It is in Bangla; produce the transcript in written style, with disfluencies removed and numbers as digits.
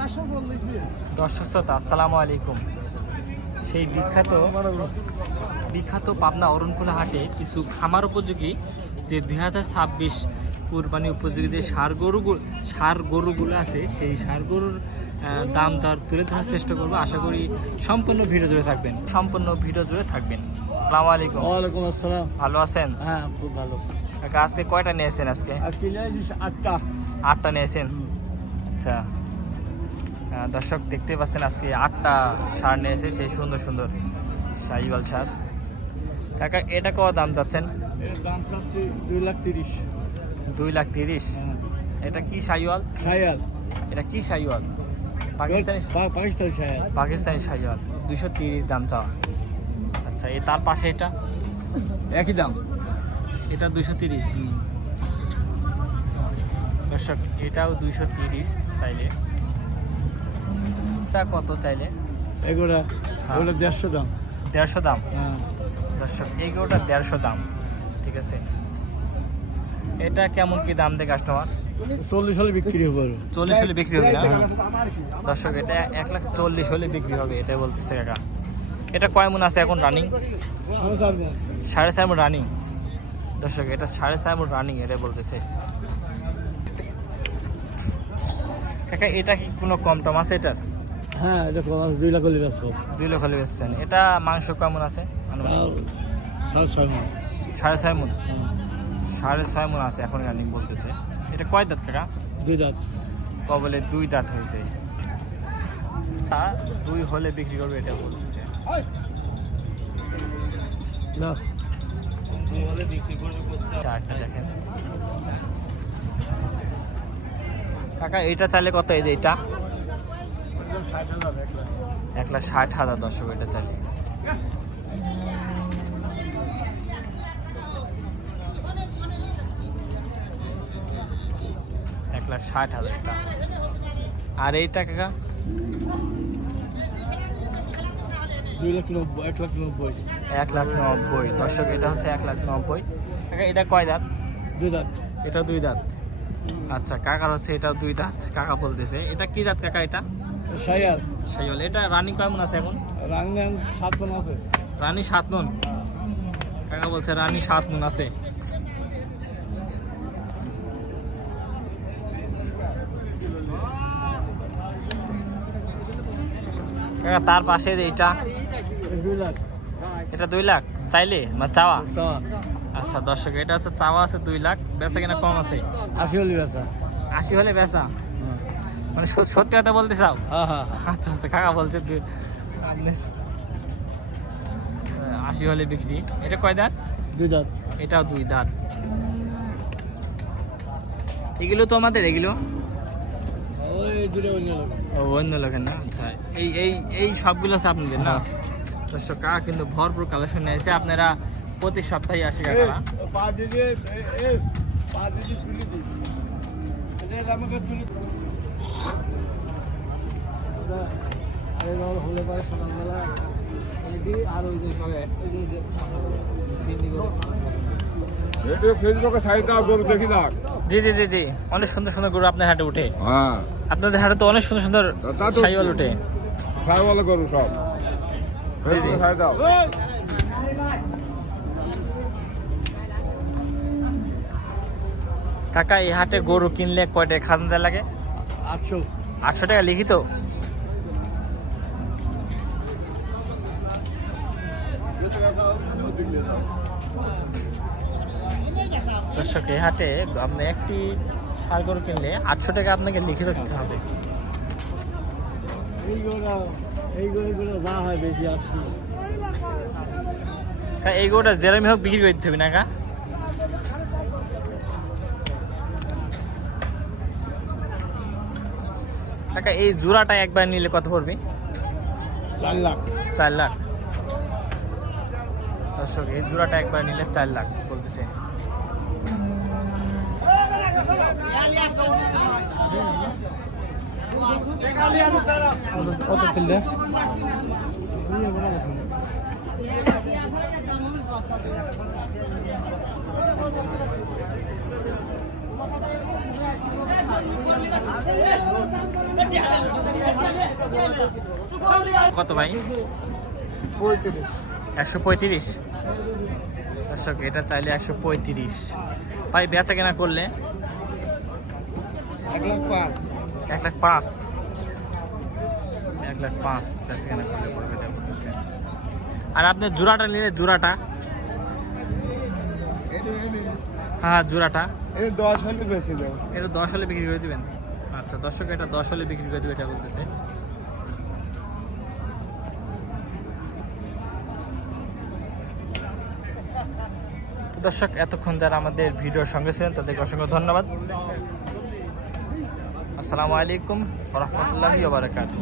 দর্শক শ্রোতা আসসালামু আলাইকুম। সেই বিখ্যাত পাবনা অরণকুলা হাটে কিছু খামার উপযোগী যে 2026 কুরবানি উপযোগী যে ষাঁড় গরুগুলো আছে, সেই ষাঁড় গরুর দাম দর তুলে ধরার চেষ্টা করবো। আশা করি সম্পূর্ণ ভিডিও জুড়ে থাকবেন। আসসালামু আলাইকুম। ওয়ালাইকুম আসসালাম। ভালো আছেন? হ্যাঁ, খুব ভালো। আজকে কয়টা নিয়েছেন? আজকে 8টা নিয়েছেন। আচ্ছা, দর্শক দেখতে পাচ্ছেন আজকে 8টা ষাঁড় নিয়েছে, সেই সুন্দর সুন্দর শাহিওয়াল ষাঁড়। কাকা এটা কত দাম যাচ্ছেন? এর দাম চাচ্ছি 2,30,000। 2,30,000। এটা কি শাহিওয়াল? শায়াল। এটা কি শাহিওয়াল? পাকিস্তানি শায়াল। পাকিস্তানি শাহিওয়াল। 230 দাম চাওয়া। আচ্ছা, তার পাশে এটা একই দাম, এটা 230। দর্শক এটাও 230 চাইলে। এটা কত চাইলে? এগুলা 150 দাম। 150 দাম। হ্যাঁ। দর্শক এইগুলোটা 150 দাম, ঠিক আছে। এটা কেমন কি দাম দেয় কাস্টমার? 40 হলে বিক্রি হবে। 40 হলে বিক্রি হবে না? দর্শক এটা 1,40,000 হলে বিক্রি হবে, এটাই বলতেছে কাকা। এটা কয় মন আছে এখন রানিং? 4.5 মন রানিং। দর্শক এটা 4.5 মন রানিং, এটাই বলতেছে কাকা। এটা কি কোনো কম টম আছে এটার? হ্যাঁ, এটা 2 লাখ হলে বেচবো। 2 লাখ হলে বেচবেন। এটা মাংস কেমন আছে? 6.5 মণ। 6.5 মন। 6.5 মন আছে এখন রানিং বলতেছে। এটা কয় দাঁত কাকা? 2 দাঁত। বলে 2 দাঁত হয়েছে। 2 হলে বিক্রি করবে, এটা বলতেছে। না, 2 হলে বিক্রি করবে বলছে। চারটা দেখেন কাকা। এটা চাইলে কত? এই যে এটা 1,60,000। দর্শক এটা চাইলে। $1,60,000। আর এইটা কাকা 2,90,000। 1,90,000। 1,90,000। দর্শক এটা হচ্ছে 1,90,000 কাকা। এটা কয় দাঁত? 2 দাঁত। এটা 2 দাঁত। আচ্ছা, কাকার হচ্ছে এটা 2 দাঁত কাকা বলতেছে। এটা কি জাত কাকা? এটা শায়াল। শাহিওয়াল। এটা রানিং কয় মন আছে এখন? রান্নান 7 মণ আছে। রানী 7 মন। কাকা বলছে রানী 7 মন আছে। কাকা তার পাশে যে এটা 2 লাখ। এটা 2 লাখ চাইলে চাওয়া? চাওয়া। আচ্ছা দর্শক, এটা হচ্ছে চাওয়া আছে 2 লাখ, বেচা কিনা কম আছে? 80 হলে বেচা। 80 হলে বেচা? মানে সত্যি কথা বলতে চাও? হ্যাঁ হ্যাঁ। আচ্ছা আচ্ছা, কাকা বলছে 80 হলে বিক্রি। এটা কয় দাঁত? 2 দাঁত। এটাও 2 দাঁত। এগুলো তো আমাদের, এগুলো ওই দূরে অন্য লোক। অন্য লোকের না? আচ্ছা, এই সবগুলো আছে আপনাদের না? দর্শক কাকা কিন্তু ভরপুর কালেকশন নিয়েছে। আপনারা প্রতি সপ্তাহে আসে কাকা। জি জি জি জি, অনেক সুন্দর সুন্দর গরু আপনার হাটে উঠে। আপনাদের হাটে তো অনেক সুন্দর সুন্দর শাহিওয়াল উঠে। গরু সব। জি জি। কাকা এই হাটে গরু কিনলে কয় টাকা খাজনা দেওয়া লাগে? 800। 800 টাকা লিখিত? দর্শক এই হাটে আপনি একটি ষাঁড় গরু কিনলে 800 টাকা আপনাকে লিখিত দিতে হবে। এইগুলো যা হয় বেশি 80। এই গরুটা যেরমই হোক বিক্রি করতে হবে না কা? কাকা এই জোড়াটা একবার নিলে কত পড়বে? 4 লাখ। 4 লাখ। দর্শক এই জোড়াটা একবার নিলে 4 লাখ বলতেছে। কত ছিল? কত ভাই? 135। দর্শক এটা চাইলে 135। ভাই বেচা কেনা করলে 1,05,000 1,05,000। 1,05,000 বেচা কেনা করলে পড়বে এটা বলতেছে। আর আপনি জোড়াটা নিলে জোড়াটা, হ্যাঁ জোড়াটা 10 হলে বেশি দাও। এটা 10 হলে বিক্রি করে দিবেন। আচ্ছা দর্শক এটা 10 হলে বিক্রি করে দিবে এটা বলতেছে। দর্শক এতক্ষণ যারা আমাদের ভিডিওর সঙ্গে ছিলেন তাদেরকে অসংখ্য ধন্যবাদ। আসসালামু আলাইকুম ওয়া রাহমাতুল্লাহি ওয়া বারাকাতুহু।